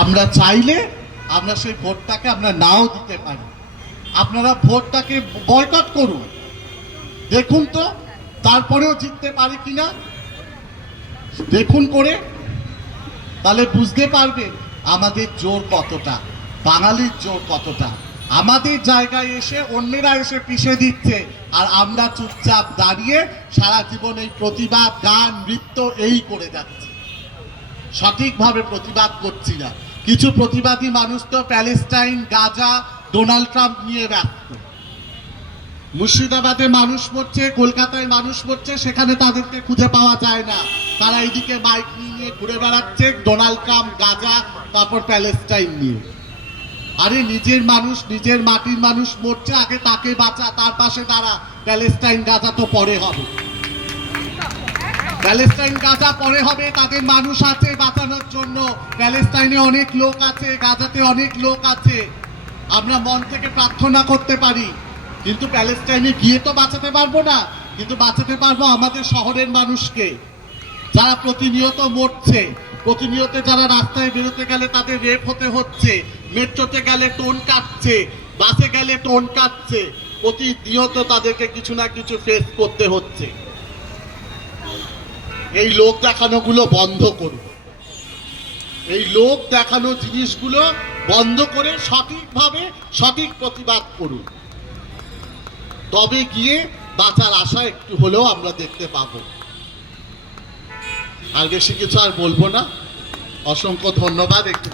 আমরা চাইলে আমরা সেই ভোটটাকে আমরা নাও দিতে পারি। আপনারা ভোটটাকে বয়কট করুন, দেখুন তো তারপরেও জিততে পারি কিনা দেখুন করে, তাহলে বুঝতে পারবেন আমাদের জোর কতটা, বাঙালির জোর কতটা। আমাদের জায়গায় এসে অন্যেরা এসে পিষে দিচ্ছে, আর আমরা চুপচাপ দাঁড়িয়ে সারা জীবন এই প্রতিবাদ, গান, নৃত্য এই করে যাচ্ছি, সঠিকভাবে প্রতিবাদ করছি না। কিছু প্রতিবাদী মানুষ তো প্যালেস্টাইন, গাজা, ডোনাল্ড ট্রাম্প নিয়ে ব্যস্ত। মুর্শিদাবাদে মানুষ মরছে, কলকাতায় মানুষ মরছে, সেখানে তাদেরকে খুঁজে পাওয়া যায় না। তারা এইদিকে মাইক নিয়ে ঘুরে বেড়াচ্ছে ডোনাল্ড ট্রাম্প, গাজা, তারপর প্যালেস্টাইন নিয়ে। আরে নিজের মানুষ, নিজের মাটির মানুষ মরছে, আগে তাকে বাঁচা, তার পাশে দাঁড়া। প্যালেস্টাইন, গাজা তো পরে হবে, প্যালেস্টাইন গাজা পরে হবে। তাদের মানুষ আছে বাঁচানোর জন্য। প্যালেস্টাইনে অনেক লোক আছে, গাজাতে অনেক লোক আছে। আমরা মন থেকে প্রার্থনা করতে পারি, কিন্তু প্যালেস্টাইনে গিয়ে তো বাঁচাতে পারবো না। কিন্তু বাঁচাতে পারবো আমাদের শহরের মানুষকে, যারা প্রতিনিয়ত মরছে, প্রতিনিয়ত যারা রাস্তায় বেরোতে গেলে তাদের রেপ হতে হচ্ছে, মেট্রোতে গেলে টোন কাটছে, বাসে গেলে টোন কাটছে, প্রতিনিয়ত তাদেরকে কিছু না কিছু ফেস করতে হচ্ছে। এই লোক দেখানোগুলো বন্ধ করুন, এই লোক দেখানো জিনিসগুলো বন্ধ করে সঠিকভাবে সঠিক প্রতিবাদ করুন, তবে গিয়ে বাঁচার আশা একটু হলেও আমরা দেখতে পাবো। আর বেশি কিছু আর বলবো না। অসংখ্য ধন্যবাদ। একটু